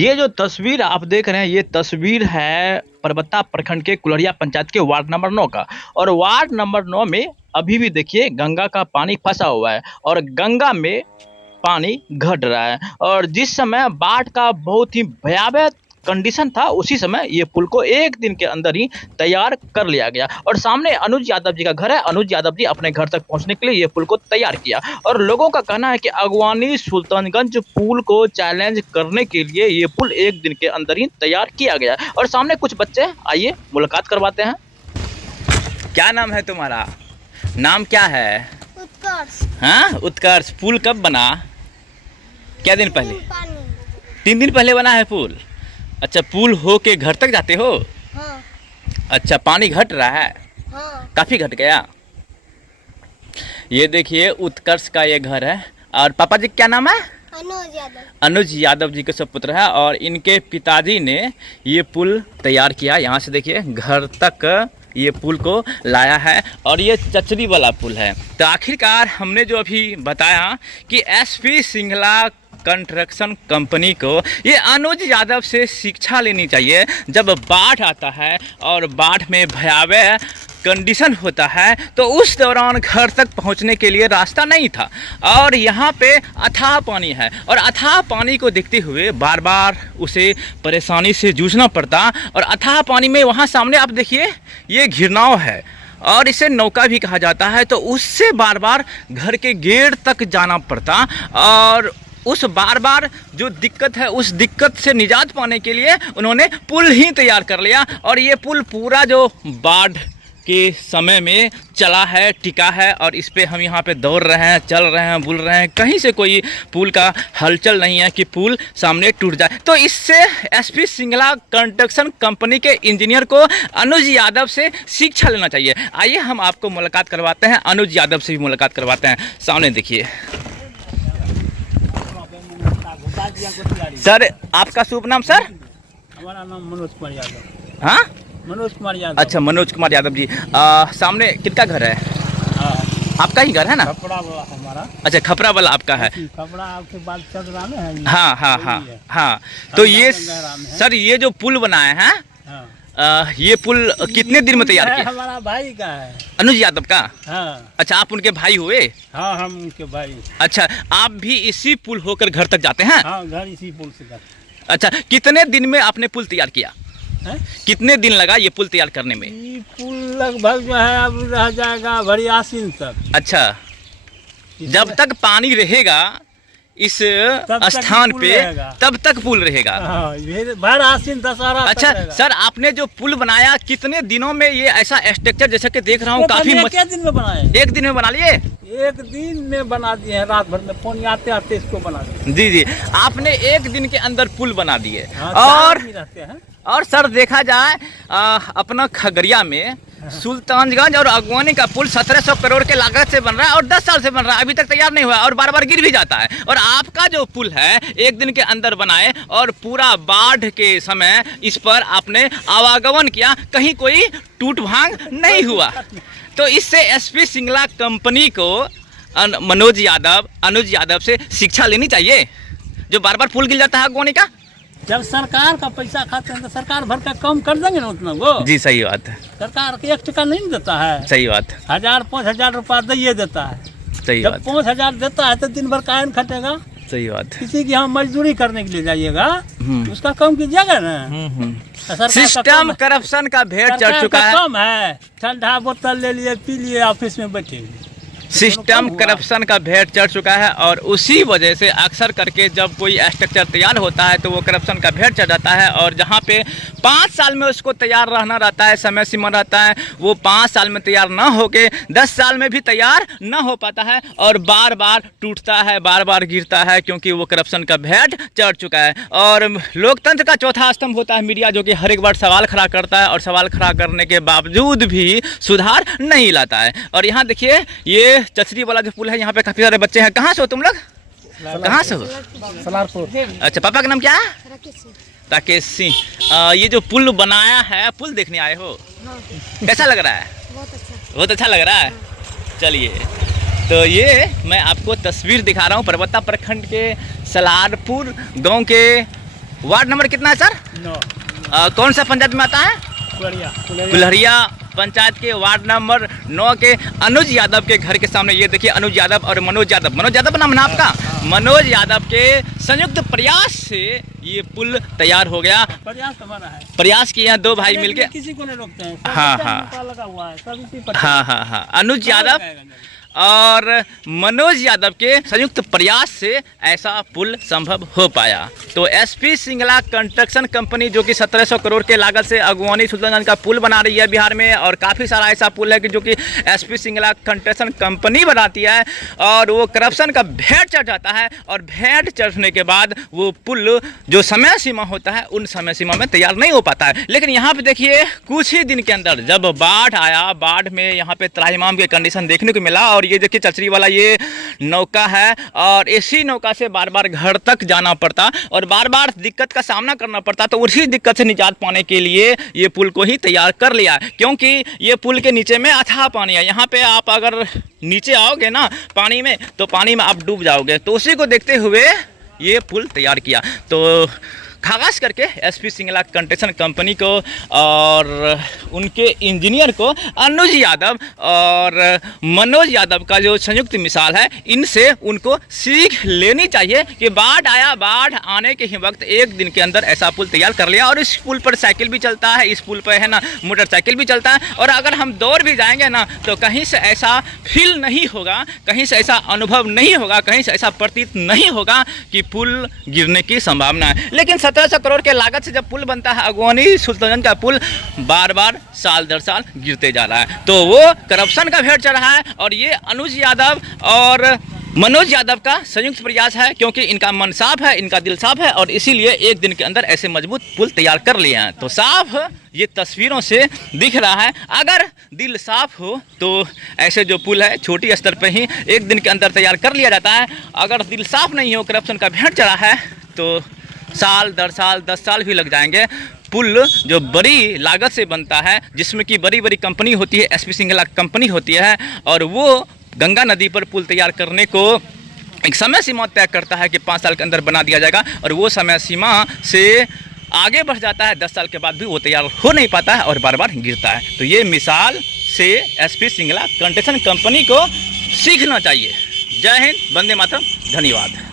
ये जो तस्वीर आप देख रहे हैं, ये तस्वीर है परबत्ता प्रखंड के कुलरिया पंचायत के वार्ड नंबर 9 का। और वार्ड नंबर 9 में अभी भी देखिए गंगा का पानी फंसा हुआ है और गंगा में पानी घट रहा है। और जिस समय बाढ़ का बहुत ही भयावह कंडीशन था, उसी समय ये पुल को एक दिन के अंदर ही तैयार कर लिया गया। और सामने अनुज यादव जी का घर है। अनुज यादव जी अपने घर तक पहुंचने के लिए ये पुल को तैयार किया। और लोगों का कहना है कि अगवानी सुल्तानगंज पुल को चैलेंज करने के लिए ये पुल एक दिन के अंदर ही तैयार किया गया। और सामने कुछ बच्चे, आइए मुलाकात करवाते हैं। क्या नाम है तुम्हारा? नाम क्या है? उत्कर्ष। हाँ, उत्कर्ष। पुल कब बना? क्या दिन पहले? 3 दिन पहले बना है पुल। अच्छा, पुल हो के घर तक जाते हो? हाँ। अच्छा, पानी घट रहा है? हाँ। काफी घट गया। ये देखिए उत्कर्ष का ये घर है। और पापा जी क्या नाम है? अनुज यादव। अनुज यादव जी के सुपुत्र है। और इनके पिताजी ने ये पुल तैयार किया। यहाँ से देखिए घर तक ये पुल को लाया है। और ये चचरी वाला पुल है। तो आखिरकार हमने जो अभी बताया कि एसपी सिंघला कंस्ट्रक्शन कंपनी को ये अनुज यादव से शिक्षा लेनी चाहिए। जब बाढ़ आता है और बाढ़ में भयावह कंडीशन होता है तो उस दौरान घर तक पहुंचने के लिए रास्ता नहीं था। और यहाँ पे अथाह पानी है और अथाह पानी को देखते हुए बार बार उसे परेशानी से जूझना पड़ता। और अथाह पानी में वहाँ सामने आप देखिए ये घिरनाव है और इसे नौका भी कहा जाता है। तो उससे बार बार घर के गेट तक जाना पड़ता। और उस बार बार जो दिक्कत है, उस दिक्कत से निजात पाने के लिए उन्होंने पुल ही तैयार कर लिया। और ये पुल पूरा जो बाढ़ के समय में चला है, टिका है। और इस पे हम यहाँ पे दौड़ रहे हैं, चल रहे हैं, बुल रहे हैं। कहीं से कोई पुल का हलचल नहीं है कि पुल सामने टूट जाए। तो इससे एसपी सिंघला कंस्ट्रक्शन कंपनी के इंजीनियर को अनुज यादव से शिक्षा लेना चाहिए। आइए हम आपको मुलाकात करवाते हैं, अनुज यादव से भी मुलाकात करवाते हैं। सामने देखिए। सर, आपका शुभ नाम सर? हमारा नाम मनोज कुमार यादव। हाँ, मनोज कुमार यादव। अच्छा, मनोज कुमार यादव जी। सामने किसका घर है? आपका ही घर है ना? खपड़ा वाला हमारा। अच्छा, खपरा वाला आपका है। खपड़ा आपके बाद चल रहा है। हाँ हाँ हाँ हाँ। तो ये सर, ये जो पुल बनाए हैं, ये पुल कितने दिन में तैयार किया? हमारा भाई का है, अनुज यादव का। हाँ। अच्छा, आप उनके भाई हुए? हाँ, हम उनके भाई। अच्छा, आप भी इसी पुल होकर घर तक जाते हैं? हाँ, घर इसी पुल से जाते। अच्छा, कितने दिन में आपने पुल तैयार किया? है? कितने दिन लगा ये पुल तैयार करने में? ये पुल लगभग जो है अब रह जाएगा भरी आसीन तक। अच्छा, जब तक पानी रहेगा इस स्थान पे तब तक पुल रहेगा। हाँ, ये भर आसीन दशहरा। अच्छा सर, आपने जो पुल बनाया कितने दिनों में ये ऐसा स्ट्रक्चर, जैसा कि देख रहा हूँ काफी एक दिन में बनाए? एक दिन में बना लिए? एक दिन में बना दिए हैं, रात भर में फोन आते आते इसको बना दिए। जी जी, आपने एक दिन के अंदर पुल बना दिए। हाँ, और सर देखा जाए अपना खगड़िया में सुल्तानगंज और अगवानी का पुल 1700 करोड़ के लागत से बन रहा है और 10 साल से बन रहा है, अभी तक तैयार नहीं हुआ और बार बार गिर भी जाता है। और आपका जो पुल है एक दिन के अंदर बनाए और पूरा बाढ़ के समय इस पर आपने आवागमन किया, कहीं कोई टूट भांग नहीं हुआ। तो इससे एसपी सिंघला कंपनी को अनुज यादव से शिक्षा लेनी चाहिए, जो बार बार पुल गिर जाता है अगवानी का। जब सरकार का पैसा खाते हैं तो सरकार भर का कम कर देंगे ना उतना वो। जी सही बात है। सरकार के 1 टका नहीं देता है। सही बात। 1000-5000 रुपया दिए देता है। सही जब बात। 5000 देता है तो दिन भर कायन खटेगा। सही बात। किसी की हम मजदूरी करने के लिए जाइएगा, उसका कम कीजिएगा ना। सिस्टम करप्शन का भेड़ चढ़ चुका है। कम है, ठंडा बोतल ले लिए, पी लिए, ऑफिस में बैठे। सिस्टम करप्शन का भेड़ चढ़ चुका है और उसी वजह से अक्सर करके जब कोई स्ट्रक्चर तैयार होता है तो वो करप्शन का भेड़ चढ़ जाता है। और जहाँ पे 5 साल में उसको तैयार रहना रहता है, समय सीमा रहता है, वो 5 साल में तैयार ना होके 10 साल में भी तैयार ना हो पाता है और बार बार टूटता है, बार बार गिरता है, क्योंकि वो करप्शन का भेड़ चढ़ चुका है। और लोकतंत्र का चौथा स्तंभ होता है मीडिया, जो कि हर एक बार सवाल खड़ा करता है और सवाल खड़ा करने के बावजूद भी सुधार नहीं लाता है। और यहाँ देखिए ये चचरी वाला जो पुल है, यहाँ पे काफी सारे बच्चे हैं। कहाँ से हो तुम लोग? कहाँ से हो? सलारपुर। अच्छा, पापा का नाम क्या है? राकेश सिंह। ये जो पुल बनाया है, पुल देखने आए हो? कैसा लग रहा है? बहुत अच्छा लग रहा है। चलिए, तो ये मैं आपको तस्वीर दिखा रहा हूँ परबत्ता प्रखंड के सलारपुर गांव के वार्ड नंबर कितना है सर? 9 कौन सा पंचायत में आता है? कुल्हरिया पंचायत के वार्ड नंबर 9 के अनुज यादव के घर के सामने ये देखिए अनुज यादव और मनोज यादव नाम है आपका? मनोज यादव के संयुक्त प्रयास से ये पुल तैयार हो गया। प्रयास हमारा है, प्रयास किए हैं दो भाई मिलके। किसी को नहीं रोकते हैं। हाँ लगा हुआ है, सब इसी पर हाँ अनुज यादव और मनोज यादव के संयुक्त प्रयास से ऐसा पुल संभव हो पाया। तो एसपी सिंगला कंस्ट्रक्शन कंपनी जो कि 1700 करोड़ के लागत से अगवानी सुल्तानगंज का पुल बना रही है बिहार में, और काफ़ी सारा ऐसा पुल है कि जो कि एसपी सिंगला कंस्ट्रक्शन कंपनी बनाती है, और वो करप्शन का भेंट चढ़ जाता है, और भेंट चढ़ने के बाद वो पुल जो समय सीमा होता है उन समय सीमा में तैयार नहीं हो पाता है। लेकिन यहाँ पे देखिए कुछ ही दिन के अंदर जब बाढ़ आया, बाढ़ में यहाँ पे त्राहिमाम के कंडीशन देखने को मिला, और ये देखिए चचरी वाला ये नौका है, और इसी नौका से बार बार घर तक जाना पड़ता और बार बार दिक्कत का सामना करना पड़ता। तो उसी दिक्कत से निजात पाने के लिए ये पुल को ही तैयार कर लिया, क्योंकि ये पुल के नीचे में अथाह पानी है। यहाँ पे आप अगर नीचे आओगे ना पानी में, तो पानी में आप डूब जाओगे। तो उसी को देखते हुए ये पुल तैयार किया। तो खास करके एसपी सिंगला कंस्ट्रक्शन कंपनी को और उनके इंजीनियर को अनुज यादव और मनोज यादव का जो संयुक्त मिसाल है, इनसे उनको सीख लेनी चाहिए कि बाढ़ आया, बाढ़ आने के ही वक्त एक दिन के अंदर ऐसा पुल तैयार कर लिया। और इस पुल पर साइकिल भी चलता है, इस पुल पर है ना मोटरसाइकिल भी चलता है, और अगर हम दौड़ भी जाएंगे ना तो कहीं से ऐसा फील नहीं होगा, कहीं से ऐसा अनुभव नहीं होगा, कहीं से ऐसा प्रतीत नहीं होगा कि पुल गिरने की संभावना है। लेकिन 1700 करोड़ के लागत से जब पुल बनता है अगवानी सुल्तानगंज का पुल, बार बार साल दर साल गिरते जा रहा है। तो वो करप्शन का भेंट चढ़ रहा है, और ये अनुज यादव और मनोज यादव का संयुक्त प्रयास है, क्योंकि इनका मन साफ है, इनका दिल साफ है, और इसीलिए एक दिन के अंदर ऐसे मजबूत पुल तैयार कर लिए हैं। तो साफ ये तस्वीरों से दिख रहा है, अगर दिल साफ हो तो ऐसे जो पुल है छोटी स्तर पे ही एक दिन के अंदर तैयार कर लिया जाता है। अगर दिल साफ नहीं हो, करप्शन का भेंट चढ़ा है, तो साल दर साल 10 साल भी लग जाएंगे। पुल जो बड़ी लागत से बनता है, जिसमें कि बड़ी बड़ी कंपनी होती है, एसपी सिंगला कंपनी होती है, और वो गंगा नदी पर पुल तैयार करने को एक समय सीमा तय करता है कि 5 साल के अंदर बना दिया जाएगा, और वो समय सीमा से आगे बढ़ जाता है। 10 साल के बाद भी वो तैयार हो नहीं पाता है और बार बार गिरता है। तो ये मिसाल से एसपी सिंगला कंस्ट्रक्शन कंपनी को सीखना चाहिए। जय हिंद, वंदे मातरम, धन्यवाद।